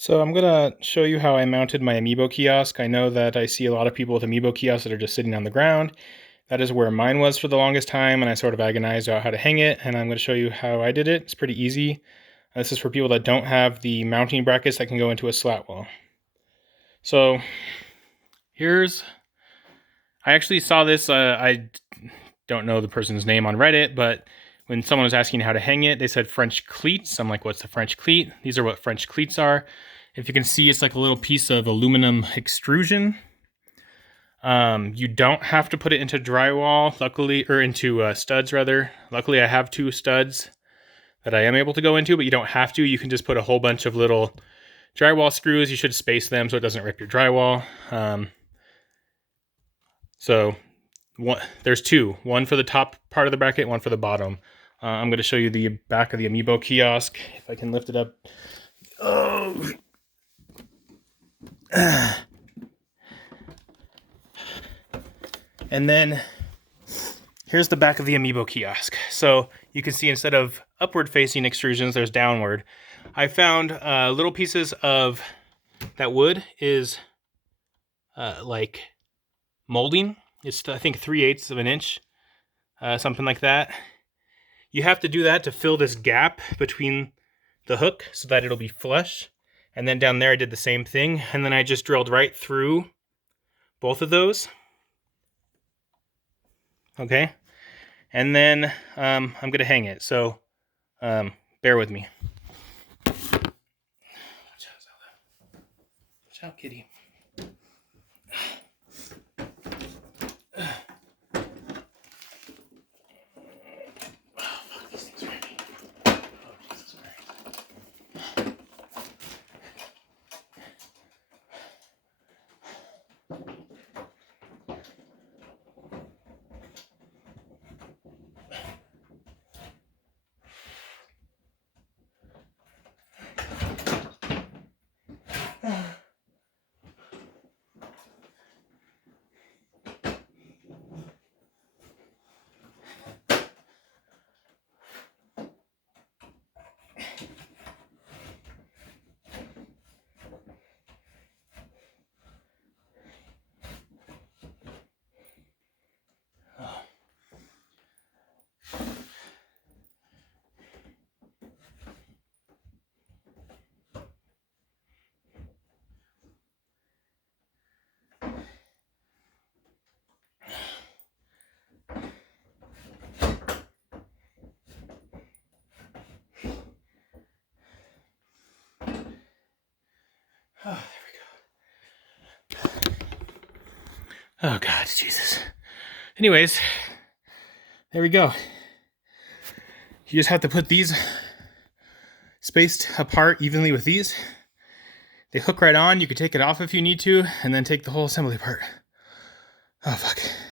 So I'm gonna show you how I mounted my Amiibo kiosk. I know that I see a lot of people with Amiibo kiosks that are just sitting on the ground. That is where mine was for the longest time, and I sort of agonized about how to hang it, and I'm gonna show you how I did it. It's pretty easy. This is for people that don't have the mounting brackets that can go into a slat wall. So I actually saw this, I don't know the person's name on Reddit, but when someone was asking how to hang it, they said French cleats. I'm like, what's a French cleat? These are what French cleats are. If you can see, it's like a little piece of aluminum extrusion. You don't have to put it into drywall, luckily, or into studs rather. Luckily, I have two studs that I am able to go into, but you don't have to. You can just put a whole bunch of little drywall screws. You should space them so it doesn't rip your drywall. There's two, one for the top part of the bracket, one for the bottom. I'm going to show you the back of the Amiibo kiosk, if I can lift it up. Oh. And then here's the back of the Amiibo kiosk. So you can see instead of upward facing extrusions, there's downward. I found little pieces of that wood is like molding. It's, I think, 3/8 of an inch, something like that. You have to do that to fill this gap between the hook so that it'll be flush. And then down there I did the same thing, and then I just drilled right through both of those. Okay, and then I'm gonna hang it, so bear with me. Watch out, kitty. Oh, there we go. Oh, God, Jesus. Anyways, there we go. You just have to put these spaced apart evenly with these. They hook right on. You can take it off if you need to, and then take the whole assembly apart. Oh, fuck.